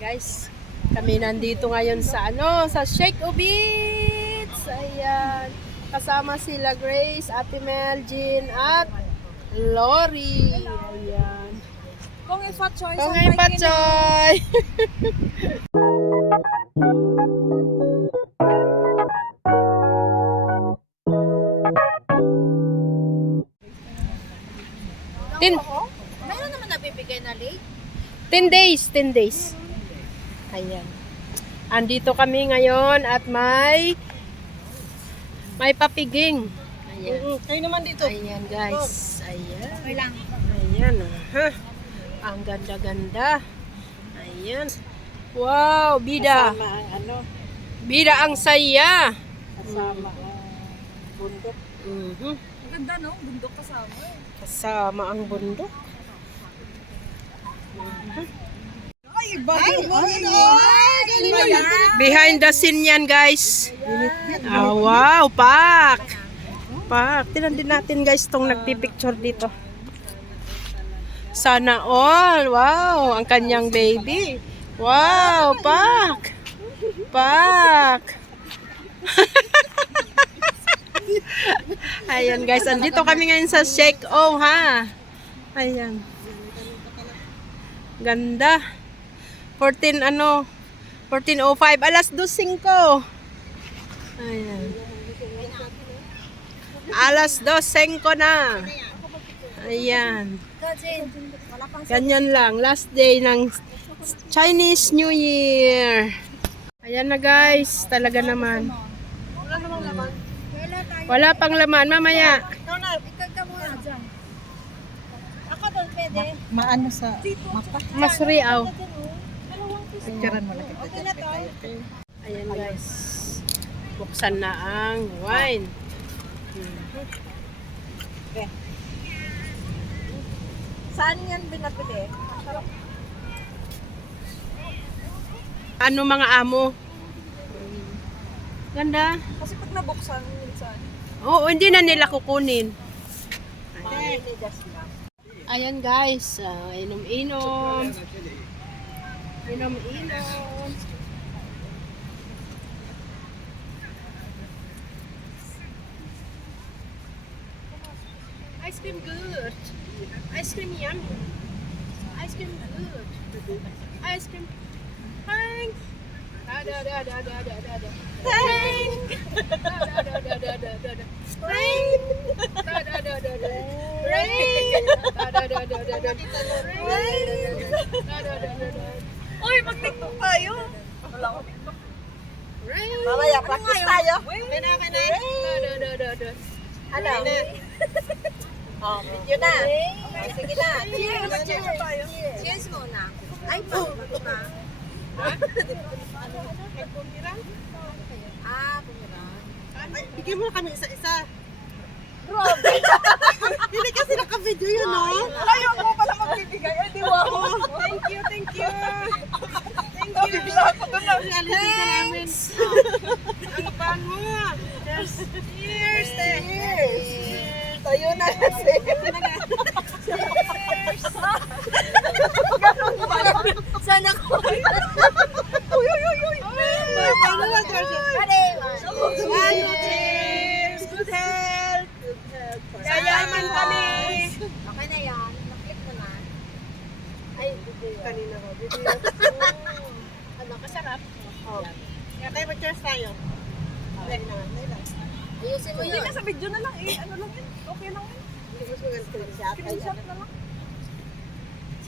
Guys, kami nandito ngayon sa sa Sheikh Ubits. Ayan. Kasama sila Grace, Ate Mel, Jean, at Lori. Ayan. Kung ipa-choy. Kung ipa-choy. Mayroon naman nabibigay na late. 10 days. Ayan. Andito kami ngayon at may papiging. Ayan. Kayo naman dito. Ayan guys. Ayan. Okay lang. Ayan. Ha? Ang ganda-ganda. Ayan. Wow, bida. Kasama ang ano, Bida ang saya. kasama ang bundok. Mhm. Maganda no, bundok kasama. Kasama ang bundok. Ay, iba. Behind the scene yan guys. Wow, pak. Tinan din natin guys tong nagpipicture dito. Sana all. Wow, ang kanyang baby. Wow, pak. Ayan guys, andito kami ngayon sa Sheikh O ha. Ayan. Ganda. 14:05, alas 2:05. Ayan. Alas 2:05 na. Ayan. Ganyan lang. Last day ng Chinese New Year. Ayan na guys. Talaga naman. Wala namang laman. Wala pang laman. Mamaya. Ikaw na, ikaw ka muna dyan. Ako doon pwede. Maano sa mapa? Mas riaw. Picturean mo lang kita. Okay na to. Ayan guys. Buksan na ang wine. Saan yan binabili? Ano mga amo? Ganda. Kasi pag nabuksan minsan. Oo, hindi na nila kukunin. Maniligas lang. Ayan guys, inom-inom. Ice cream good. Ice cream yummy. Ice cream good. Ice cream. Thanks. Da. Thanks. Uy, mag-tiktok tayo. Wala ko tiktok. Rain. Mamaya, practice tayo. Kaya na. Ano? Oh, video na. Okay, sige na. Cheers! Cheers tayo. Cheers muna. Ay, ito na. Pumirang. Ay, bigyan mo na kami isa-isa. Grabe. Hindi kasi naka-video yun, no? Ayaw ko pala magbibigay. Ay, di wow. Thank you. Thank you. Bibigla ako doon na. Thanks. Ano pa mo? Cheers. Cheers! Tayo na kasi. Sana ko. Uy! Paano na, Georgia? Cheers. Good health. Yayaman kami. Okay na yan. Naklik mo na. Ay, video. Kanina ko. Ano, kasarap? Kaya tayo mag-cheers tayo. Ayusin mo Hindi yun. na sa video na lang eh. Ano lang yun? Okay lang yun. Screenshot na lang.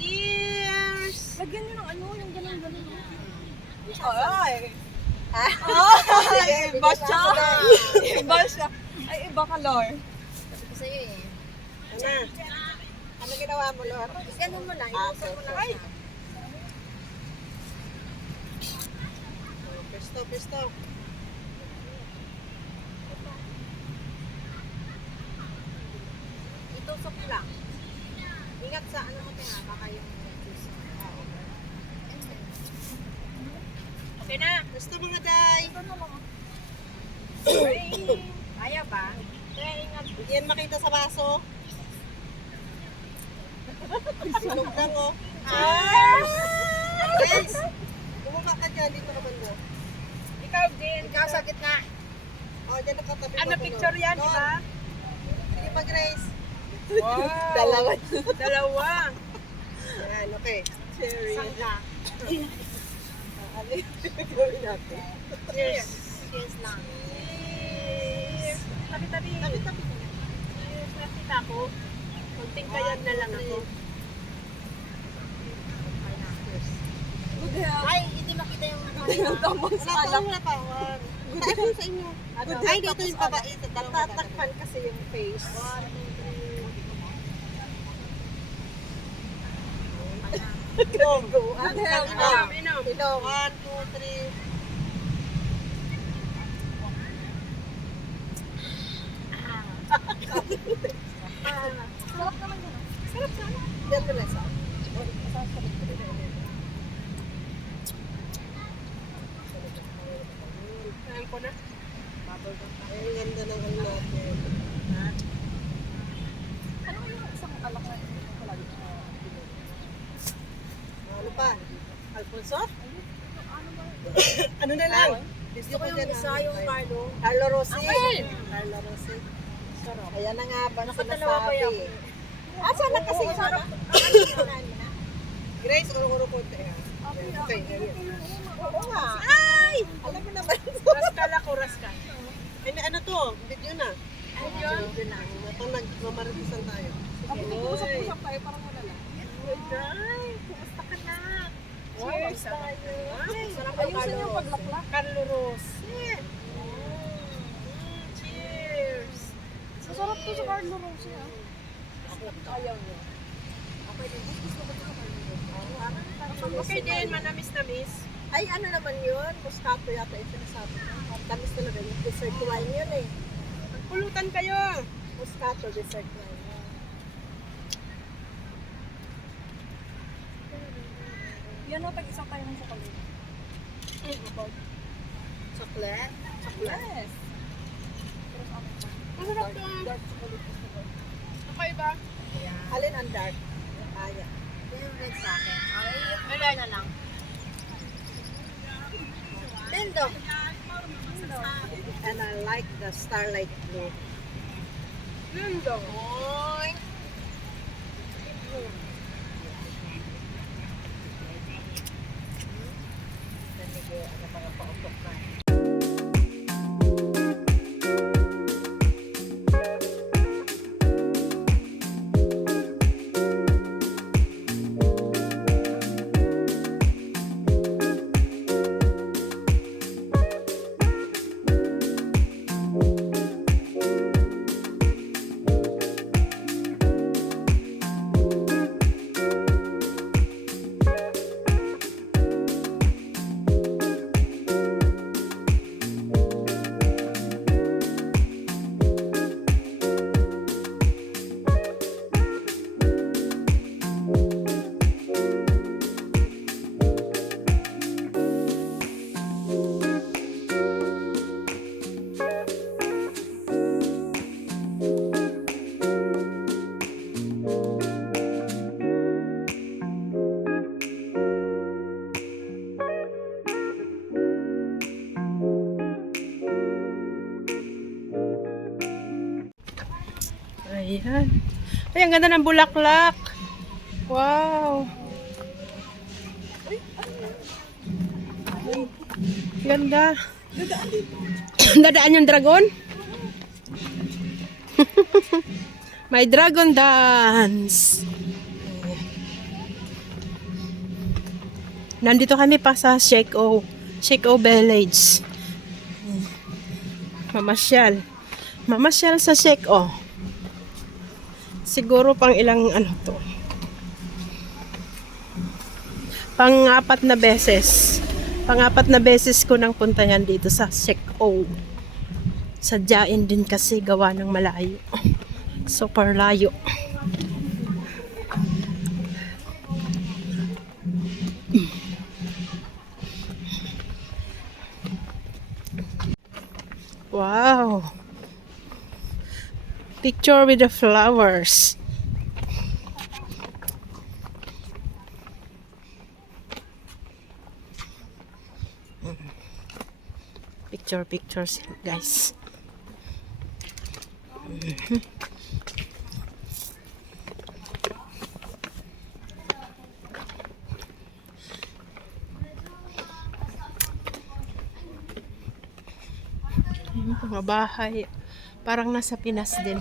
Cheers. Lagyan nyo ng ano, yung ganun-ganun. Ay! Iba siya! Iba siya! Ay, iba ka, Lor. Sabi ko sa'yo eh. Ano ginawa mo, Lor? Ganun mo lang. Iusap mo lang siya. Pisto. Itusok lang. Ingat sa ano mo tinga. Baka yung juice. Okay na. Pisto mga day. Kaya ba? Kaya ingat. Hindi yan makita sa baso. Sunog lang, oh. Cheers! Baba ka dyan, dito ka banda. Ikaw din. Ikaw sa gitna. Oh, dyan nakatabi Ano picture yan, di ba? Sige pa, Grace. Wow. Dalawa. Yan, okay. Cherry. Saan ka? Ano yung gawin natin? Cheers. Cheers lang. Cheers. Tabi-tabi. Tabi-tabi. Cheers. Nakita ko. Kunting kayan na lang ako. Ay, hindi makita yung ano. Wala pa. Tayo sa inyo. Ay, dito yung babae. Tatakpan kasi yung face. 1, 2, 3. Go. Inom, inom. 1, 2, 3. Sarap naman yun. Sarap sana. Diyan mo lang sa. Saan ko na? Ay, ang ganda ng ano natin. Ano yung isang alak na Ano pa? Alfonso? Ano na lang? Gusto ko yung isa, yung Carlo. Carlo Rossi. Angel! Carlo Rossi. Sarap. Ayan na nga ba Nakadalawa pa sinasabi. yan. Asa na kasi yung sarap. Grace, uro-uro po ito. Okay, ganyan. Oo nga. Ay! Alam mo naman. Raskal ako, raskal. Ano to? Video na. Video? Video na. Ito nagmamaritisan tayo. Usap-usap tayo, parang wala lang. Ay, kumusta ka na? Cheers tayo. Ay, ayusin yung paglaklak. Carlo Rossi. Cheers. Masarap to sa Carlo Rossi, ah. Ayaw niya. Okay din. Gusto ko to sa Carlo Rossi. Okay din, manamis-namis. Ay, ano naman yun? Moscato yata yung sinasabi ko. Tamis talaga yung dessert wine yun eh. Pulutan kayo. Moscato dessert wine. Yan o, tag-isang tayo ng chocolate. Chocolate? Yes. Masarap to. Dark chocolate. Okay ba? Alin ang dark? Ayan. Yung red sa akin. Okay, na lang. Tendo. And I like the starlight blue. Lindo. Oy! Ano mga pautok na. Ayan. Ay, ang ganda ng bulaklak. Wow. Ganda. Dadaan yung dragon? May dragon dance. Nandito kami pa sa Sheko Village. Mamasyal. Mamasyal sa Sheko. Siguro pang ilang ano to. Pang-apat na beses. Pang-apat na beses ko nang puntahan dito sa Sheko. Sadyain din kasi gawa ng malayo. Super layo. Wow. Picture with the flowers. Pictures, guys. Yung mga bahay. Parang nasa Pinas din.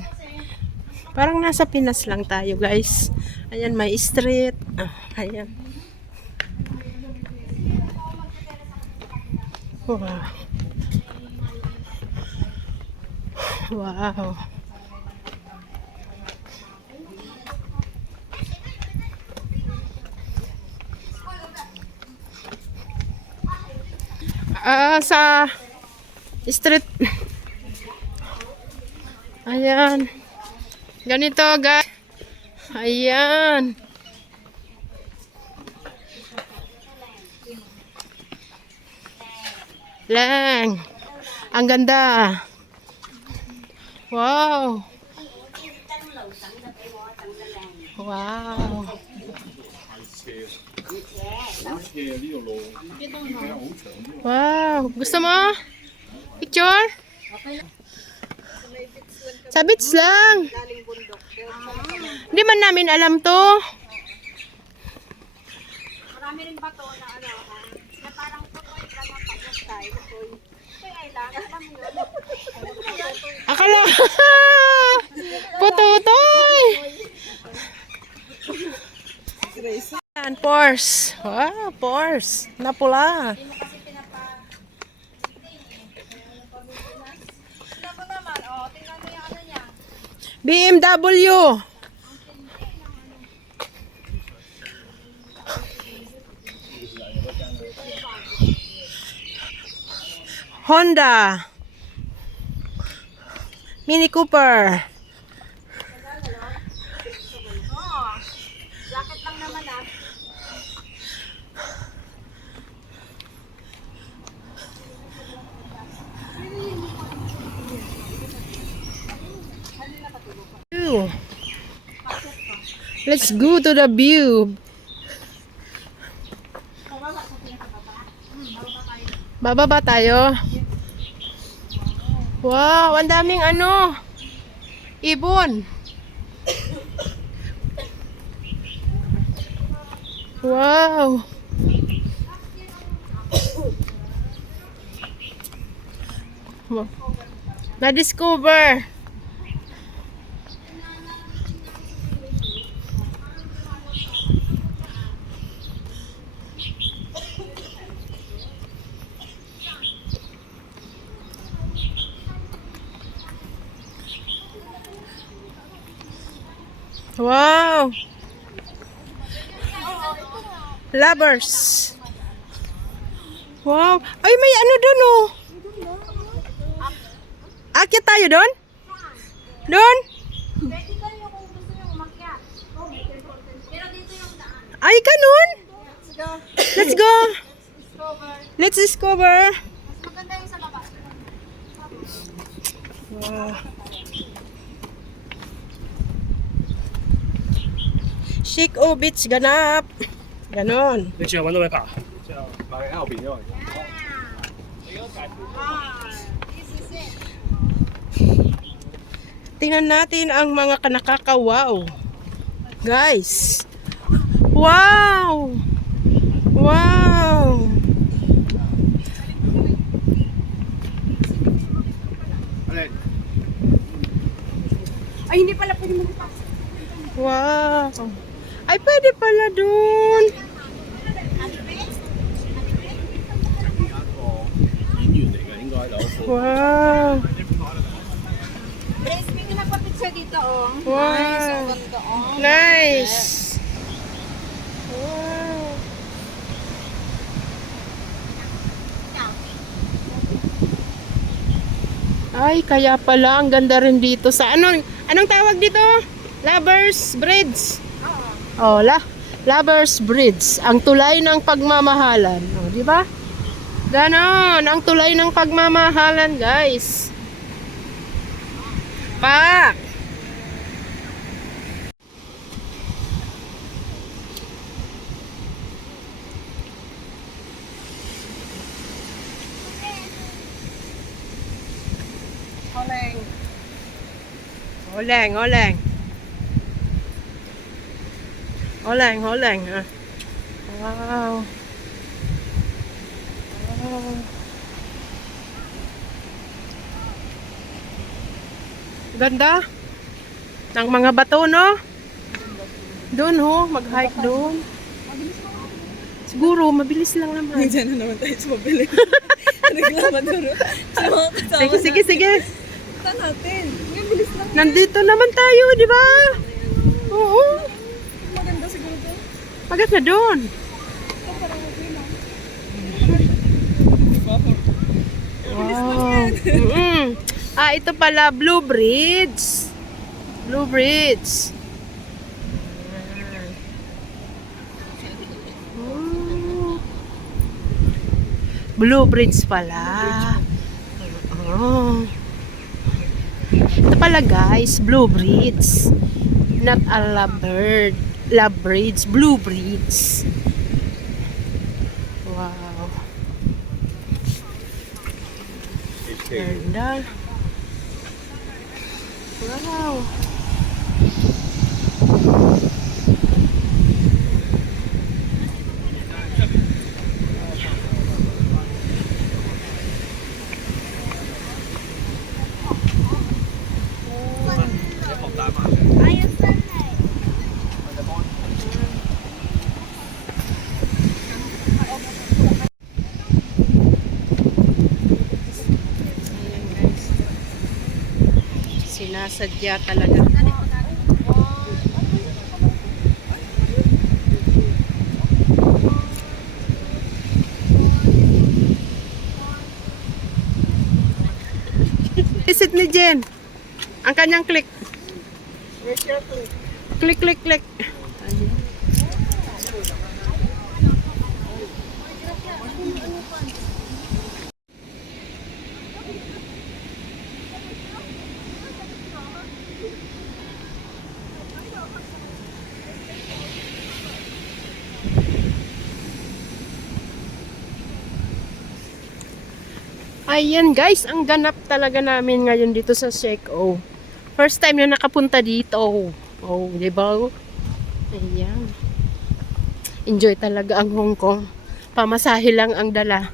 Parang nasa Pinas lang tayo, guys. Ayan, may street. Ayan. Wow. Wow. Sa street. Ayan. Ganito, guys. Ayan. Lang. Ang ganda. Wow. Wow. Wow. Gusto mo? Picture? Sa beach lang. Hindi man namin alam to. Marami rin bato na ano, na parang tutoy lang ang pag-sky. Tutoy ay lang, alam mo yun. Akala. Pututoy. Yan, Porsche. Wow, Porsche. Napula. Ito naman, oh, tingnan mo yung ano niya. BMW. Honda. Mini Cooper. Oh, jacket lang naman ah. View. Let's go to the view. Bababa tayo. Wow, ang daming ano. Ibon. Wow. Na-discover. Wow. Lovers. Wow. Ay, may ano doon oh. Akit tayo doon? Doon? Pwede kayo kung gusto nyo umakyat. Pero dito yung daan. Ay, ganun. Let's go. Let's go. Let's Discover. discover. Mas maganda yung sa baba. Wow. Chic O Beach ganap. Ganon. 你之後揾到位爬，之後擺喺後邊因為。 Tingnan natin ang mga kanakakawaw. Guys. Wow. Wow. Ay, hindi pala pwede mo ipasok. Wow. Ay, pwede pala dun. Wow. Grace, may pinapapicture dito, oh. Wow. Ganda, oh. Nice. Wow. Ay, kaya pala ang ganda rin dito sa anong tawag dito? Lovers Bridge. Oh, Lovers Bridge, ang tulay ng pagmamahalan. Oh, di ba? Ganon, ang tulay ng pagmamahalan, guys. Pa. Oleng, oleng. Oleng, oleng. Ah. Wow. Wow. Ganda ng mga bato, no? Doon, ho. Mag-hike doon. Siguro, mabilis lang naman. Diyan na naman tayo sa mabili. Naglamaduro. Sa mga kasama Sige, sige, sige. Punta natin. Ngayon, bilis lang. Nandito naman tayo, di ba? Oo. Maganda siguro to. Maganda doon. Ito parang okay lang. Wow. Ah, ito pala, Blue Bridge. Blue Bridge. Oh. Blue Bridge pala. Oh. Ito pala guys, Blue Bridge. Not a lovebird. Love Bridge, Blue Bridge. Wow. Ganda. Wow. Ayan guys. Sinasadya talaga. Visit ni Jen. Ang kanyang click. Click, click, click. Ayan. Ayan guys, ang ganap talaga namin ngayon dito sa Shek-O. First time na nakapunta dito. Oh, di ba? Ayan. Enjoy talaga ang Hong Kong. Pamasahe lang ang dala.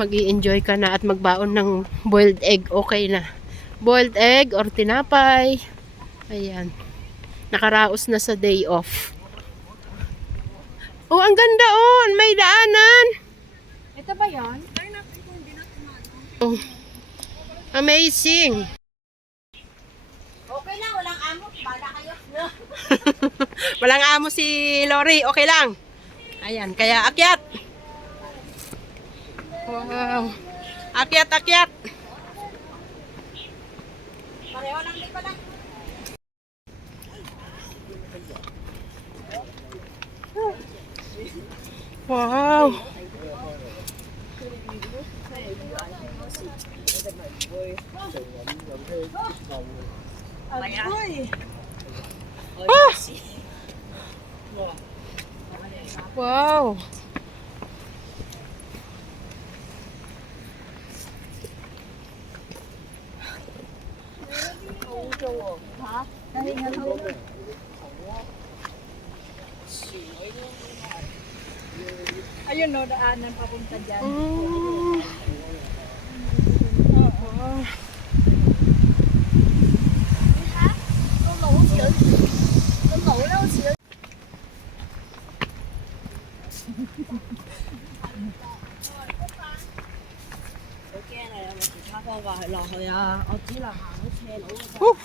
Mag-i-enjoy ka na at magbaon ng boiled egg. Okay na. Boiled egg or tinapay. Ayan. Nakaraos na sa day off. Oh, ang ganda oh. May daanan. Ito ba yan? Oh. Amazing. Okay lang, walang amo. Bala kayo. Walang amo si Lori. Okay lang. Ayan, kaya akyat. Wow. Akyat, akyat. Pareho lang din pala. Wow. Agoy. Ah! Wow. Ayun no, daanan papunta dyan. Mm. Wow. Whew.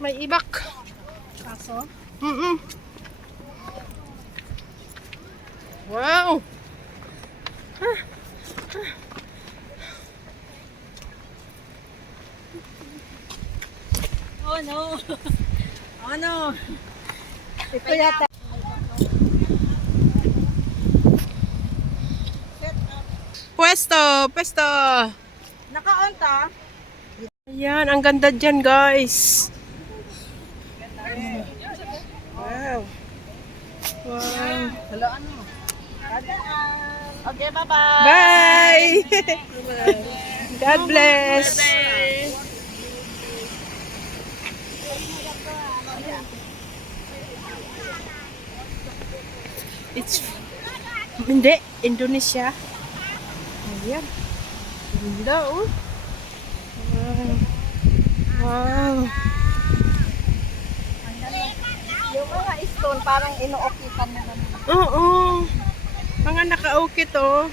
May ibak. Kaso? Mm-mm. Wow. Oh no. Oh no. Ito yata. Pwesto, pwesto. Naka-on ta? Ayan, ang ganda dyan, guys. Wow. Wow. Hello, ano? Okay, bye-bye. Bye. God bless. It's hindi, Indonesia. Ayan. Ganda, oh. Wow. Yung mga stone, parang ino-okipan na naman. Oo. Mga naka-okay to.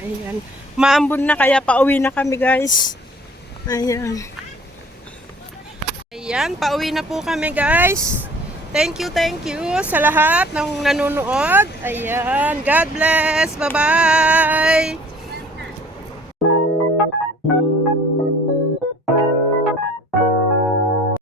Ayan. Maambon na kaya pauwi na kami, guys. Ayan. Ayan, pauwi na po kami, guys. Thank you sa lahat ng nanonood. Ayan. God bless. Bye-bye.